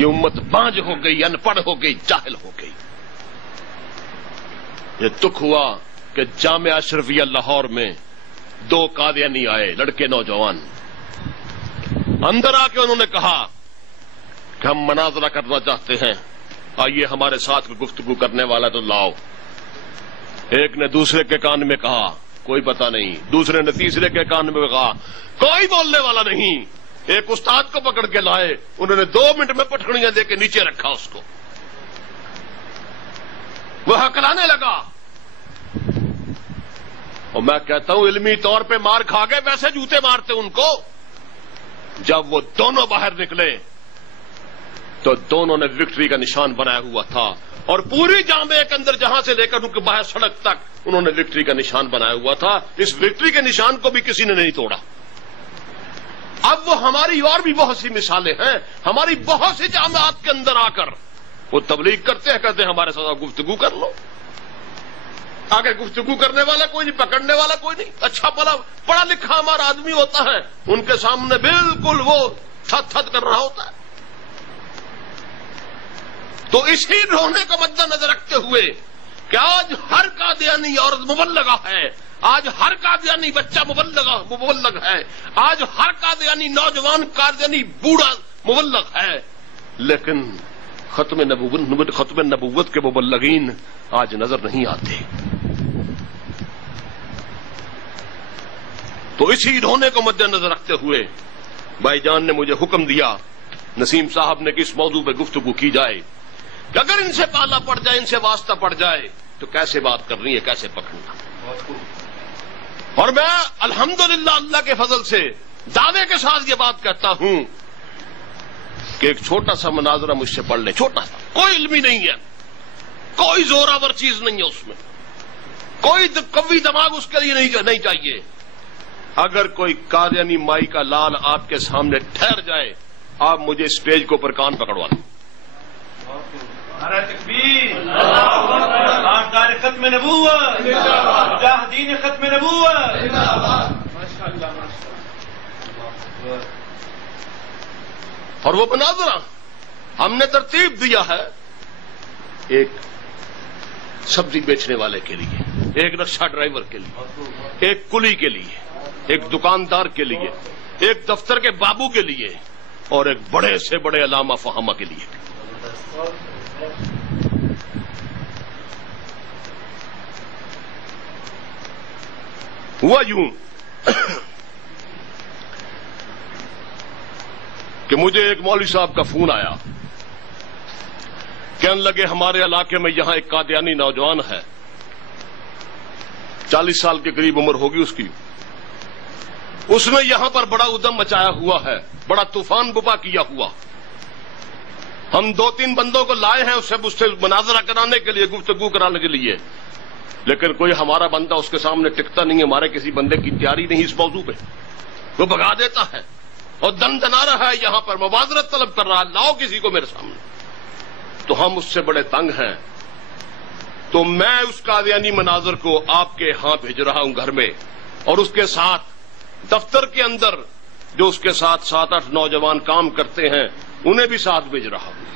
یہ امت بانج ہو گئی، ان پڑھ ہو گئی، جاہل ہو گئی۔ یہ دکھ ہوا کہ جامعہ اشرفیہ لاہور میں 2 قادیانی آئے، لڑکے نوجوان، اندر آ کے انہوں نے کہا کہ ہم مناظرہ کرنا چاہتے ہیں، آئیے ہمارے ساتھ کوئی گفتگو کرنے والا تو لاؤ۔ ایک نے دوسرے کے کان میں کہا کوئی پتہ نہیں، دوسرے نے تیسرے کے کان میں کہا کوئی بولنے والا نہیں۔ ایک استاد کو پکڑ کے لائے، انہوں نے 2 منٹ میں پٹخڑیاں دے کے نیچے رکھا اس کو، وہ ہکلانے لگا۔ اور میں کہتا ہوں علمی طور پہ مار کھا گئے، ویسے جوتے مارتے ان کو۔ جب وہ دونوں باہر نکلے تو دونوں نے وکٹری کا نشان بنایا ہوا تھا، اور پوری جامعہ کے اندر جہاں سے لے کر ان کے باہر سڑک تک انہوں نے وکٹری کا نشان بنایا ہوا تھا۔ اس وکٹری کے نشان کو بھی کسی نے نہیں توڑا۔ اب وہ ہماری اور بھی بہت سی مثالیں ہیں، ہماری بہت سی جامعات کے اندر آ کر وہ تبلیغ کرتے ہیں، کہتے ہیں ہمارے ساتھ گفتگو کر لو۔ آگے گفتگو کرنے والا کوئی نہیں، پکڑنے والا کوئی نہیں۔ اچھا پڑھا لکھا ہمارا آدمی ہوتا ہے، ان کے سامنے بالکل وہ تھت تھت کر رہا ہوتا ہے۔ تو اسی رونے کو مد نظر رکھتے ہوئے کہ آج ہر قادیانی عورت مبلغہ ہے، آج ہر قادیانی بچہ مبلغ ہے، آج ہر قادیانی نوجوان قادیانی بوڑھا مبلغ ہے، لیکن ختم نبوت کے مبلغین آج نظر نہیں آتے۔ تو اسی رونے کو مد نظر رکھتے ہوئے بھائی جان نے مجھے حکم دیا، نسیم صاحب نے کہ اس موضوع پہ گفتگو کی جائے کہ اگر ان سے پالا پڑ جائے، ان سے واسطہ پڑ جائے تو کیسے بات کرنی ہے، کیسے پکڑنا۔ اور میں الحمدللہ اللہ کے فضل سے دعوے کے ساتھ یہ بات کہتا ہوں کہ ایک چھوٹا سا مناظرہ مجھ سے پڑھ لے، چھوٹا سا، کوئی علمی نہیں ہے، کوئی زوراور چیز نہیں ہے اس میں، کوئی قوی دماغ اس کے لیے نہیں چاہیے۔ اگر کوئی قادیانی مائی کا لال آپ کے سامنے ٹھہر جائے، آپ مجھے اسٹیج کے اوپر کان پکڑوا لیں۔ نعرہ تکبیر، آثار ختم نبوت، مجاہدین ختم نبوت۔ اور وہ مناظرہ ہم نے ترتیب دیا ہے، ایک سبزی بیچنے والے کے لیے، ایک رکشہ ڈرائیور کے لیے، ایک کلی کے لیے، ایک دکاندار کے لیے، ایک دفتر کے بابو کے لیے، اور ایک بڑے سے بڑے علامہ فہامہ کے لیے۔ ہوا یوں کہ مجھے ایک مولوی صاحب کا فون آیا، کہنے لگے ہمارے علاقے میں یہاں ایک قادیانی نوجوان ہے، 40 سال کے قریب عمر ہوگی اس کی، اس نے یہاں پر بڑا ادم مچایا ہوا ہے، بڑا طوفان بپا کیا ہوا۔ ہم 2-3 بندوں کو لائے ہیں اس سے مناظرہ کرانے کے لیے، گفتگو کرانے کے لیے، لیکن کوئی ہمارا بندہ اس کے سامنے ٹکتا نہیں ہے، ہمارے کسی بندے کی تیاری نہیں اس موضوع پہ، وہ بھگا دیتا ہے اور دن دنا رہا ہے، یہاں پر مبادرت طلب کر رہا ہے، لاؤ کسی کو میرے سامنے۔ تو ہم اس سے بڑے تنگ ہیں، تو میں اس قادیانی مناظر کو آپ کے ہاں بھیج رہا ہوں گھر میں، اور اس کے ساتھ دفتر کے اندر جو اس کے ساتھ 7-8 نوجوان کام کرتے ہیں انہیں بھی ساتھ بھیج رہا ہوں۔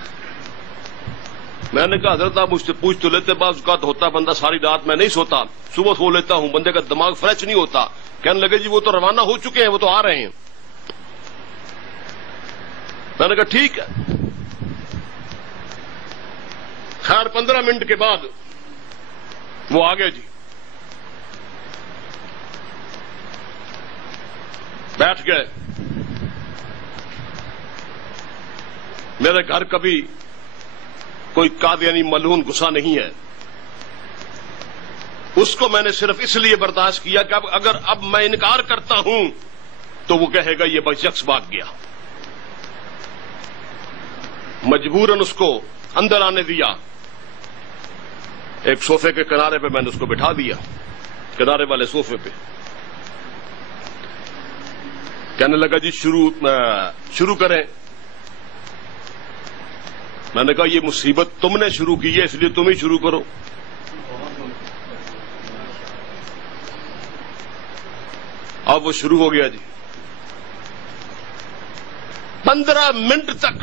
میں نے کہا حضرت آپ مجھ سے پوچھ تو لیتے، بعض اوقات ہوتا بندہ ساری رات میں نہیں سوتا، صبح سو لیتا ہوں، بندے کا دماغ فریش نہیں ہوتا۔ کہنے لگے جی وہ تو روانہ ہو چکے ہیں، وہ تو آ رہے ہیں۔ میں نے کہا ٹھیک ہے۔ خیر 15 منٹ کے بعد وہ آ گئے جی، بیٹھ گئے۔ میرے گھر کبھی کوئی قادیانی ملعون گھسا نہیں ہے، اس کو میں نے صرف اس لیے برداشت کیا کہ اگر اب میں انکار کرتا ہوں تو وہ کہے گا یہ بس یکس بھاگ گیا۔ مجبوراً اس کو اندر آنے دیا، ایک صوفے کے کنارے پہ میں نے اس کو بٹھا دیا، کنارے والے صوفے پہ۔ کہنے لگا جی شروع کریں۔ میں نے کہا یہ مصیبت تم نے شروع کی ہے، اس لیے تم ہی شروع کرو۔ اب وہ شروع ہو گیا جی۔ 15 منٹ تک